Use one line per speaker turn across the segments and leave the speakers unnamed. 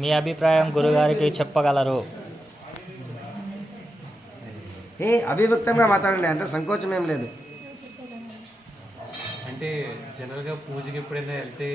మీ అభిప్రాయం గురుగారికి చెప్పగలరు.
ఏ అభివ్యక్తంగా మాట్లాడండి అంటే సంకోచం ఏం లేదు.
అంటే జనరల్గా పూజకి ఎప్పుడైనా వెళ్తే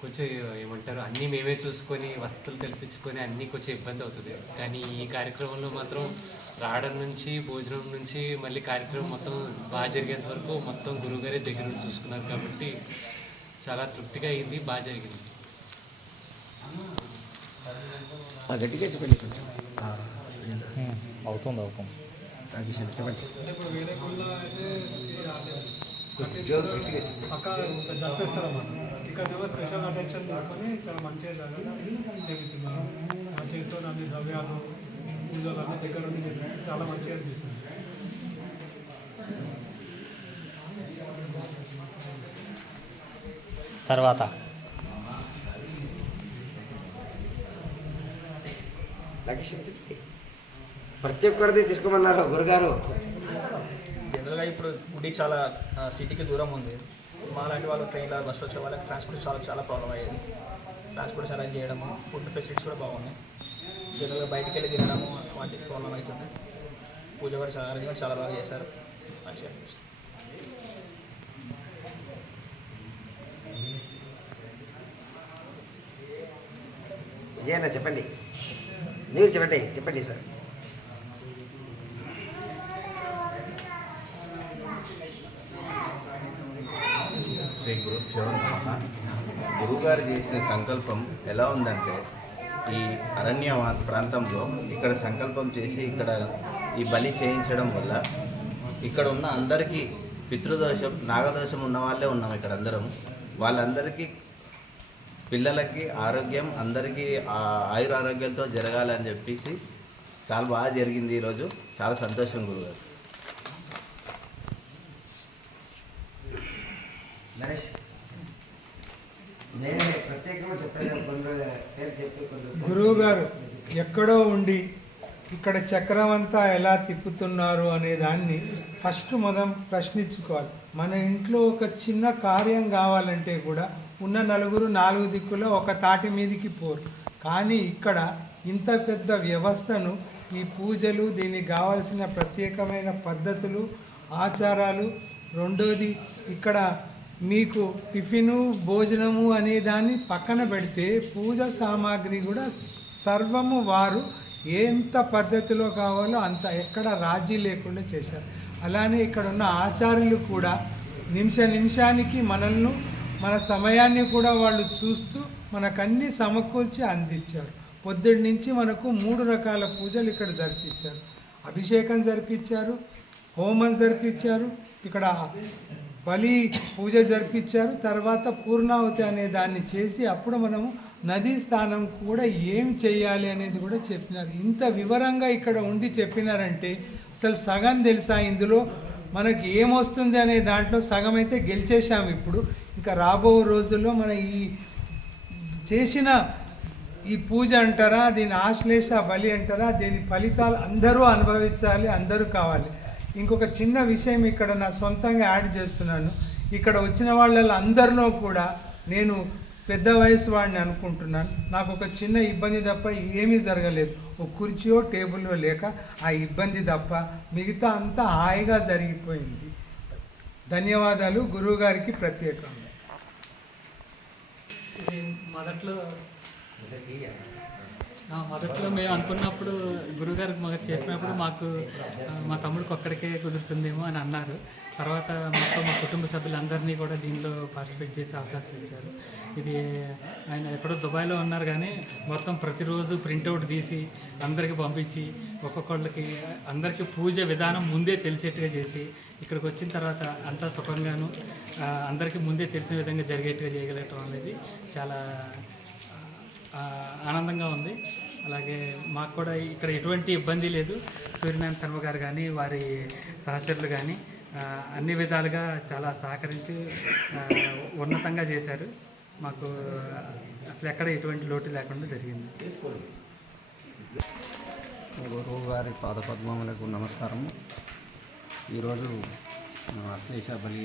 కొంచెం ఏమంటారు అన్నీ మేమే చూసుకొని వసతులు కల్పించుకొని అన్నీ కొంచెం ఇబ్బంది అవుతుంది. కానీ ఈ కార్యక్రమంలో మాత్రం రావడం నుంచి భోజనం నుంచి మళ్ళీ కార్యక్రమం మొత్తం బాగా జరిగేంత వరకు మొత్తం గురువుగారే దగ్గర నుంచి చూసుకున్నారు కాబట్టి చాలా తృప్తిగా అయింది బాగా జరిగింది.
గట్టిగా చెప్పండి
అవుతుంది అవుతుంది.
గారు చెప్పండి
జరిపేస్తారు అన్నమాట ఇక్కడేమో స్పెషల్ అటెన్షన్ తీసుకొని చాలా మంచిగా చేపించున్నారు మా చేతితో అన్ని ద్రవ్యాలు పూజలు అన్ని దగ్గర చేపించి చాలా మంచిగా అనిపిస్తుంది
తర్వాత?
చెప్పండి ప్రతి ఒక్కరిది తీసుకోమన్నారు గురుగారు.
జనరల్గా ఇప్పుడు గుడి చాలా సిటీకి దూరం ఉంది. మా లాంటి వాళ్ళు ట్రైన్లో బస్సులో వచ్చే వాళ్ళకి ట్రాన్స్పోర్ట్ చాలా చాలా ప్రాబ్లం అయ్యేది. ట్రాన్స్పోర్ట్ చాలా చేయడము ఫుడ్ ఫెసిలిటీస్ కూడా బాగున్నాయి. జనరల్గా బయటికి వెళ్ళి తినడము వాటికి ప్రాబ్లం అవుతుంది. పూజ కూడా చాలా అరేంజ్మెంట్ చాలా బాగా చేశారు. మంచిగా అనిపిస్తుంది
విజయన్న చెప్పండి. మీరు చెప్పండి చెప్పండి సార్.
శ్రీ గురుభ్యో గురువుగారు చేసిన సంకల్పం ఎలా ఉందంటే ఈ అరణ్య ప్రాంతంలో ఇక్కడ సంకల్పం చేసి ఇక్కడ ఈ బలి చేయించడం వల్ల ఇక్కడ ఉన్న అందరికీ పితృదోషం నాగదోషం ఉన్న వాళ్ళే ఉన్నాం ఇక్కడ అందరం. వాళ్ళందరికీ పిల్లలకి ఆరోగ్యం అందరికీ ఆ- ఆయుర ఆరోగ్యాలతో జరగాలని చెప్పేసి చాలా బాగా జరిగింది ఈరోజు. చాలా సంతోషం గురుగారు.
నరేష్ నేనే ప్రత్యేకంగా చెప్పాను కొందరు పేరు చెప్పి కొందరు
గురువు గారు ఎక్కడో ఉండి ఇక్కడ చక్రం అంతా ఎలా తిప్పుతున్నారు అనే దాన్ని ఫస్ట్ మనం ప్రశ్నించుకోవాలి. మన ఇంట్లో ఒక చిన్న కార్యం కావాలంటే కూడా ఉన్న నలుగురు నాలుగు దిక్కులో ఒక తాటి మీదికి పోరు. కానీ ఇక్కడ ఇంత పెద్ద వ్యవస్థను ఈ పూజలు దీనికి కావాల్సిన ప్రత్యేకమైన పద్ధతులు ఆచారాలు రెండోది ఇక్కడ మీకు టిఫిను భోజనము అనే దాన్ని పక్కన పెడితే పూజ సామాగ్రి కూడా సర్వము వారు ఎంత పద్ధతిలో కావాలో అంత ఎక్కడ రాజీ లేకుండా చేశారు. అలానే ఇక్కడ ఉన్న ఆచార్యులు కూడా నిమిష నిమిషానికి మనల్ని మన సమయాన్ని కూడా వాళ్ళు చూస్తూ మనకన్నీ సమకూర్చి అందించారు. పొద్దుటి నుంచి మనకు మూడు రకాల పూజలు ఇక్కడ జరిపించారు. అభిషేకం జరిపించారు హోమం జరిపించారు ఇక్కడ బలి పూజ జరిపించారు తర్వాత పూర్ణావతి అనే దాన్ని చేసి అప్పుడు మనము నదీ స్థానం కూడా ఏం చేయాలి అనేది కూడా చెప్పినారు. ఇంత వివరంగా ఇక్కడ ఉండి చెప్పినారంటే అసలు సగం తెలుసా ఇందులో? మనకి ఏమొస్తుంది అనే దాంట్లో సగం అయితే గెలిచేసాం ఇప్పుడు. ఇంకా రాబో రోజుల్లో మన ఈ చేసిన ఈ పూజ అంటారా దీని ఆశ్లేష బలి అంటారా దీని ఫలితాలు అందరూ అనుభవించాలి అందరూ కావాలి. ఇంకొక చిన్న విషయం ఇక్కడ నా సొంతంగా యాడ్ చేస్తున్నాను. ఇక్కడ వచ్చిన వాళ్ళల్లో అందరినో కూడా నేను పెద్ద వయసు వాడిని అనుకుంటున్నాను. నాకు ఒక చిన్న ఇబ్బంది తప్ప ఏమీ జరగలేదు. ఒక కుర్చీయో టేబుల్లో లేక ఆ ఇబ్బంది తప్ప మిగతా అంతా హాయిగా జరిగిపోయింది. ధన్యవాదాలు గురువుగారికి ప్రత్యేకంగా
ఇది మొదట్లో మొదట్లో మేము అనుకున్నప్పుడు గురువుగారు మాకు చెప్పినప్పుడు మాకు మా తమ్ముడికి ఒక్కడికే కుదురుతుందేమో అని అన్నారు. తర్వాత మొత్తం మా కుటుంబ సభ్యులందరినీ కూడా దీనిలో పార్టిసిపేట్ చేసి అవకాశం ఇచ్చారు ఇది ఆయన ఎక్కడో దుబాయ్లో ఉన్నారు కానీ మొత్తం ప్రతిరోజు ప్రింటౌట్ తీసి అందరికీ పంపించి ఒక్కొక్కళ్ళకి అందరికీ పూజ విధానం ముందే తెలిసేట్టుగా చేసి ఇక్కడికి వచ్చిన తర్వాత అంతా సుఖంగాను అందరికీ ముందే తెలిసిన విధంగా జరిగేట్టుగా చేయగలగటం అనేది చాలా ఆనందంగా ఉంది. అలాగే మాకు కూడా ఇక్కడ ఎటువంటి ఇబ్బంది లేదు. సూర్యనారాయణ శర్మ గారు కానీ వారి సహచరులు కానీ అన్ని విధాలుగా చాలా సహకరించి ఉన్నతంగా చేశారు. మాకు అసలు ఎక్కడ ఎటువంటి లోటు లేకుండా జరిగింది.
గురువు గారి పాదపద్మములకు నమస్కారం. ఈరోజు అశ్లేష బలి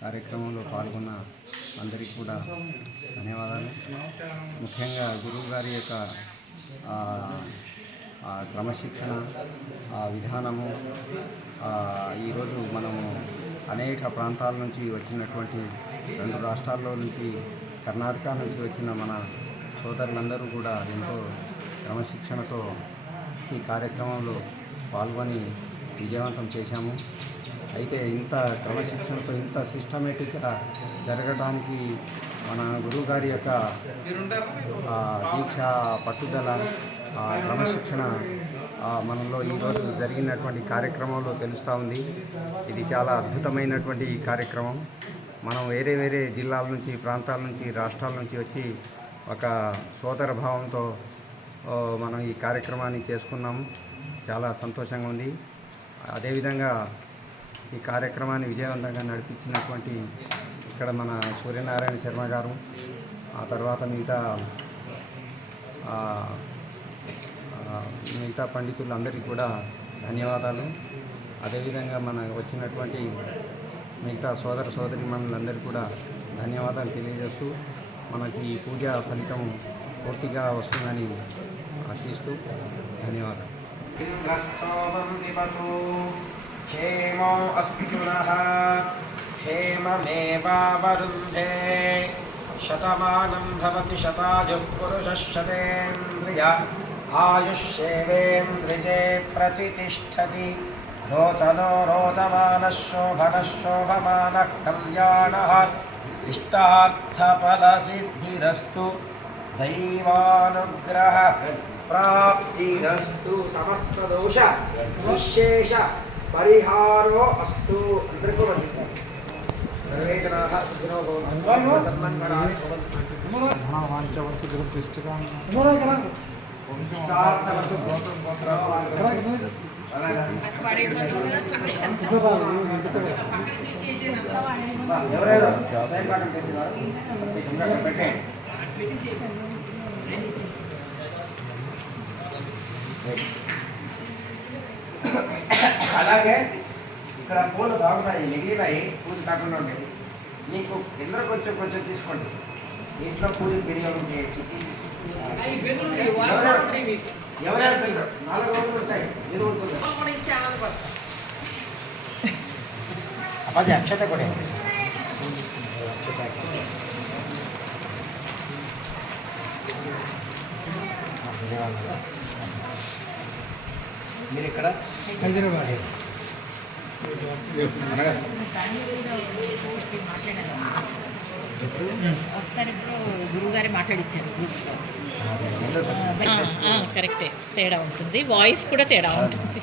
కార్యక్రమంలో పాల్గొన్న అందరికీ కూడా ధన్యవాదాలు. ముఖ్యంగా గురువు గారి యొక్క ఆ, ఆ క్రమశిక్షణ ఆ విధానము ఆ, ఈరోజు మనము అనేక ప్రాంతాల నుంచి వచ్చినటువంటి రెండు రాష్ట్రాల్లో నుంచి కర్ణాటక నుంచి వచ్చిన మన సోదరులందరూ కూడా ఎంతో క్రమశిక్షణతో ఈ కార్యక్రమంలో పాల్గొని విజయవంతం చేశాము. అయితే ఇంత క్రమశిక్షణతో ఇంత సిస్టమేటిక్గా జరగడానికి మన గురువుగారి యొక్క దీక్ష పట్టుదల ఆ, క్రమశిక్షణ మనలో ఈరోజు జరిగినటువంటి కార్యక్రమంలో తెలుస్తూ ఉంది. ఇది చాలా అద్భుతమైనటువంటి ఈ కార్యక్రమం. మనం వేరే వేరే జిల్లాల నుంచి ప్రాంతాల నుంచి రాష్ట్రాల నుంచి వచ్చి ఒక సోదర భావంతో మనం ఈ కార్యక్రమాన్ని చేసుకున్నాం. చాలా సంతోషంగా ఉంది. అదేవిధంగా ఈ కార్యక్రమాన్ని విజయవంతంగా నడిపించినటువంటి ఇక్కడ మన సూర్యనారాయణ శర్మ గారు ఆ తర్వాత మిగతా మిగతా పండితులందరికీ కూడా ధన్యవాదాలు. అదేవిధంగా మన వచ్చినటువంటి మిగతా సోదర సోదరి మనులందరికీ కూడా ధన్యవాదాలు తెలియజేస్తూ మనకి ఈ పూజ ఫలితం పూర్తిగా వస్తుందని ఆశిస్తూ ధన్యవాదాలు.
ఇంద్రస్సోమం పిబతు క్షేమో అస్మి పునః క్షేమమేవావరుంధే శతమానం భవతి శతాయుః పురుషः ఆయుష్యేవేంద్రియే ప్రతిష్టతి రోచనో రోచమానः శోభనः శోభమానः కళ్యాణः ఇష్టార్థఫలసిద్ధిరస్తు దైవానుగ్రహ ప్రాప్తిరస్తు సమస్త దోష నిశేష పరిహారో అస్తు అందరికీ మంచిది సర్వే జనాః సుఖినో ఎవరైనా పెట్టండి అలాగే ఇక్కడ పూలు బాగున్నాయి మిగిలినాయి పూలు కాకుండా ఉంటాయి మీకు ఇందులో కొంచెం కొంచెం తీసుకోండి. ఇంట్లో పూలు బిర్యానీ చేయొచ్చు నాలుగు రోజులు ఉంటాయి. ఊరుకుంటారు అదే అక్షత కూడా మీరు ఇక్కడ?
హైదరాబాద్.
ఒకసారి ఇప్పుడు గురువు గారే మాట్లాడిచ్చారు. కరెక్టే. తేడా ఉంటుంది. వాయిస్ కూడా తేడా ఉంటుంది.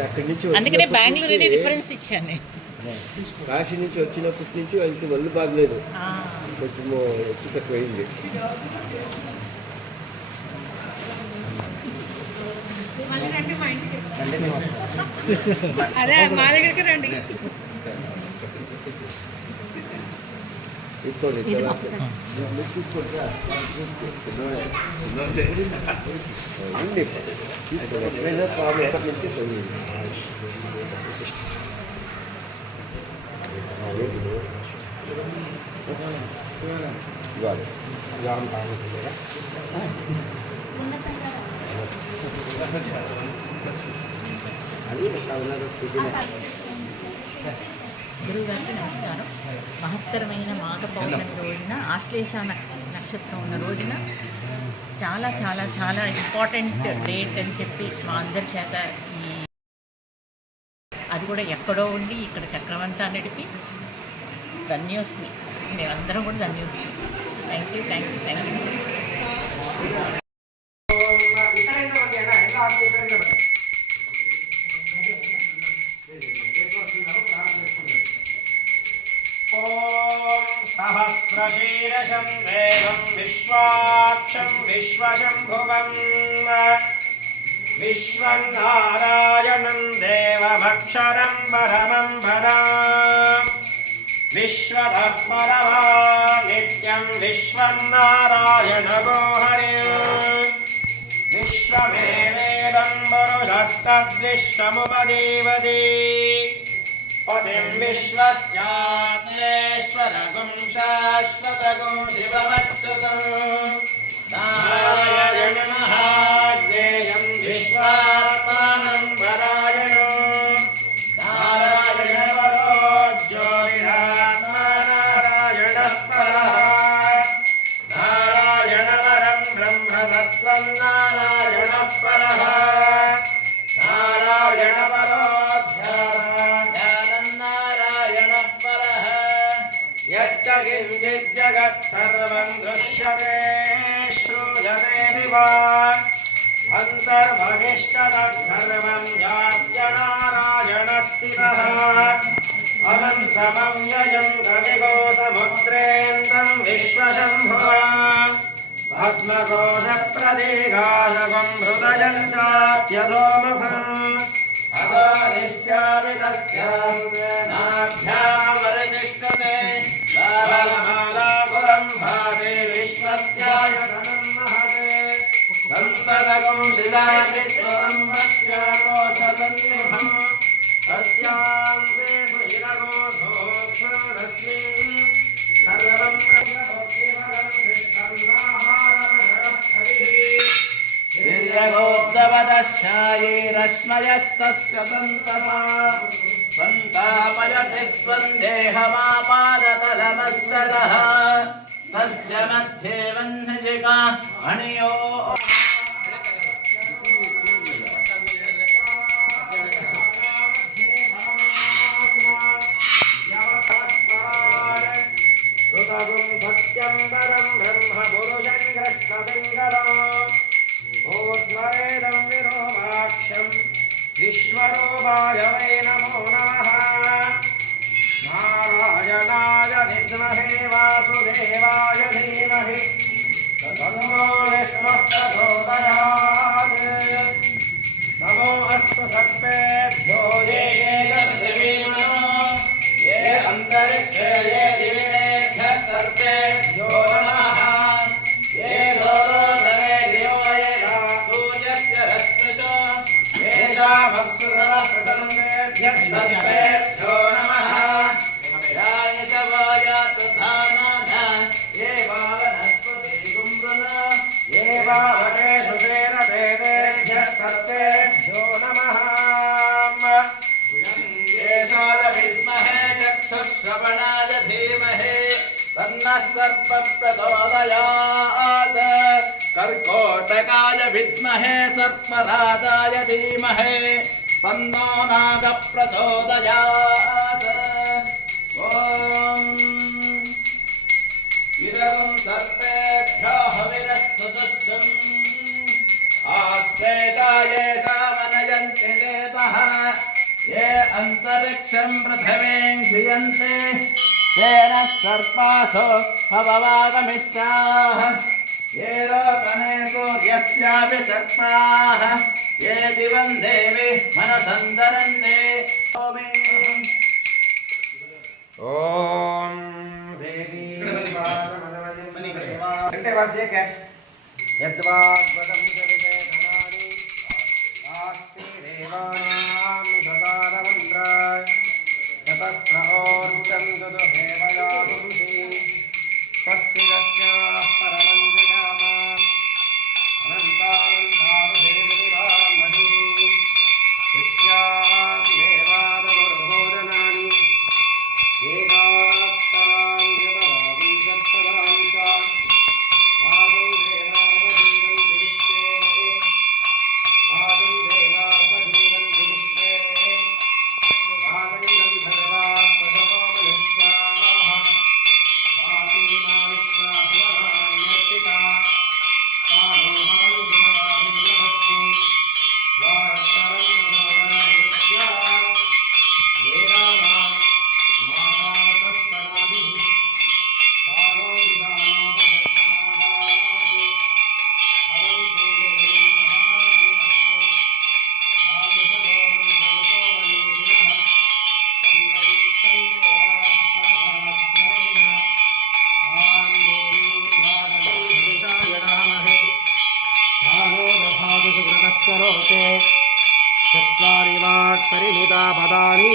అక్కడి నుంచి
అందుకనే బెంగళూరు రిఫరెన్స్ ఇచ్చాను నేను.
కాశీ నుంచి వచ్చినప్పటి నుంచి ఆయనకి ఒళ్ళు బాగలేదు. కొంచెం ఎక్కువ తక్కువ అయింది
అదే మా దగ్గరికి రండి
తీసుకోండి
ఇది
చాలా-
ఒకసారి.
మీరు తీసుకోండి. ఉంది. తీసుకోండి. ఎక్కడైనా ప్రాబ్లం ఎక్కడి నుంచి పోయింది. ఇవ్వాలి
వివాహం కానుంటుందా అది ఒక ఉన్నత స్థితిని
గురువు గారికి నమస్కారం మహత్తరమైన మాఘ పౌర్ణమి రోజున ఆశ్లేష నక్షత్రం ఉన్న రోజున చాలా చాలా చాలా ఇంపార్టెంట్ డేట్ అని చెప్పి మా అందరి చేత ఈ అది కూడా ఎక్కడో ఉండి ఇక్కడ చక్రవంతా నడిపి ధన్యోస్మి మేమందరం కూడా ధన్యోస్మి thank you thank you thank
you ेवम् विश्वाक्षम् विश्वशम्भुवम्। विश्वम् नारायणम् देवभक्षरम्बरम् भरा विश्वभः परः नित्यम् विश्वनारायण गो हरे विश्वमेम्बरुनस्तद्विश्वमुपदेवते पदे विश्वस्यात्तेश्वरगुं शाश्वतगुम् शिवमच्युतम् अलं समं ययम् कविगो समुद्रेन्द्रम् विश्वशम्भवान् पद्मकोशप्रदीघायम् हृदयञ्चात्य नो नमः अदा भाते विश्वस्यायन् महते संसदं शिला विश्वसम्पत्या वीर्यगोप्तवदश्चायैरश्मयस्तस्य सन्तता सन्तापयति स्वन्देहमापादतलमस्तरः तस्य मध्ये वह्निशिका अणियो विश्वरूपाय वै नमो नमः नारायणाय विद्महे वासुदेवाय धीमहि तन्नो विष्णुः प्रचोदयात् नमो अस्तु सर्पेभ्यो ये ये दर्शवीमो ये अन्तरिक्षे ये तन्नः सर्प प्रचोदयात् कर्कोटकाय विद्महे सर्पराजाय धीमहि तन्नो नाग प्रचोदयात् ॐ इदं सर्पेभ्यो हविरस्तु तुष्टम् आस्तेषाये सामनयन्ति चेतः ये अन्तरिक्षं पृथिवीं क्षियन्ते तेन सर्पासो भववागमिष्टाः ये लोकने सूर्यस्यापि सर्पाः ये दिवन् देवि मनसन्दरन्ते ॐ देवी यद्वाग्वदम् తతస్ర ఓర్జం దుదుహేవయాగుంసి స్వస్తిరస్యాః పరమం జగామ परिमितापदानि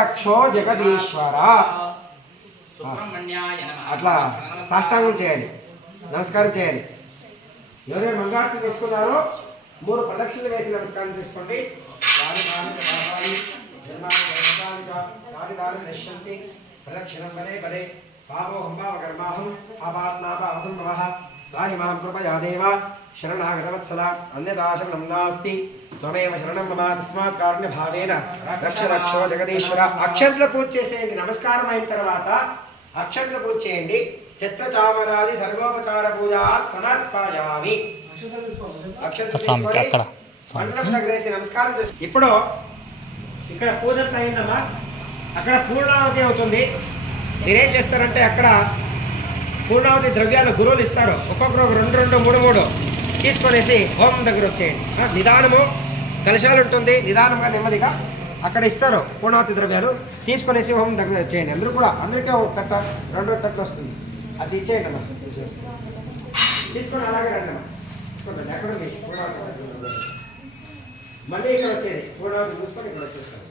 రక్ష జగదీశ్వర. అట్లా సాష్టాంగం చేయాలి నమస్కారం చేయాలి ఎవరైనా మంగారతి తీసుకున్నారో మూడు ప్రదక్షిణలు వేసి నమస్కారం చేసుకోండి. నశ్యంతి ప్రదక్షిణం వదే వదే పాపోహం పాపకర్మాహం పాపాత్మా పాపసంభవ తాయి మాం కృపయా దేవ. శరణాగతవత్సల అన్యదా శరణం నాస్తి త్వమేవ శరణం మమ తస్మాత్ కారుణ్య భావేన రక్ష రక్షో జగదీశ్వర అక్షంతల పూజ చేసేయండి. నమస్కారం అయిన తర్వాత అక్షంతల పూజ చేయండి. చిత్ర చామరాది సర్వోపచార పూజ సమర్పయామి. మండలం దగ్గర వేసి నమస్కారం చేసి ఇప్పుడు ఇక్కడ పూజ అయిందమ్మా. అక్కడ పూర్ణావతి అవుతుంది. మీరేం చేస్తారంటే అక్కడ పూర్ణావతి ద్రవ్యాలు గురువులు ఇస్తారు. ఒక్కొక్కరు ఒక రెండు రెండు మూడు మూడు. తీసుకొనేసి హోమం దగ్గర వచ్చేయండి. నిదానము. కలశాలు ఉంటుంది. నిదానంగా నెమ్మదిగా అక్కడ ఇస్తారు పూర్ణావతి ద్రవ్యాలు. తీసుకొనేసి హోమం దగ్గర వచ్చేయండి అందరూ కూడా అందరికీ ఒక తట్ట రెండో తట్ట వస్తుంది. అది ఇచ్చేయండి అమ్మా తీసుకొని అలాగే రండి అమ్మా తీసుకోండి ఎక్కడ ఉంది? మళ్ళీ ఇక్కడ వచ్చేది పూర్ణావతి చూసుకొని ఇక్కడ వచ్చేస్తాను.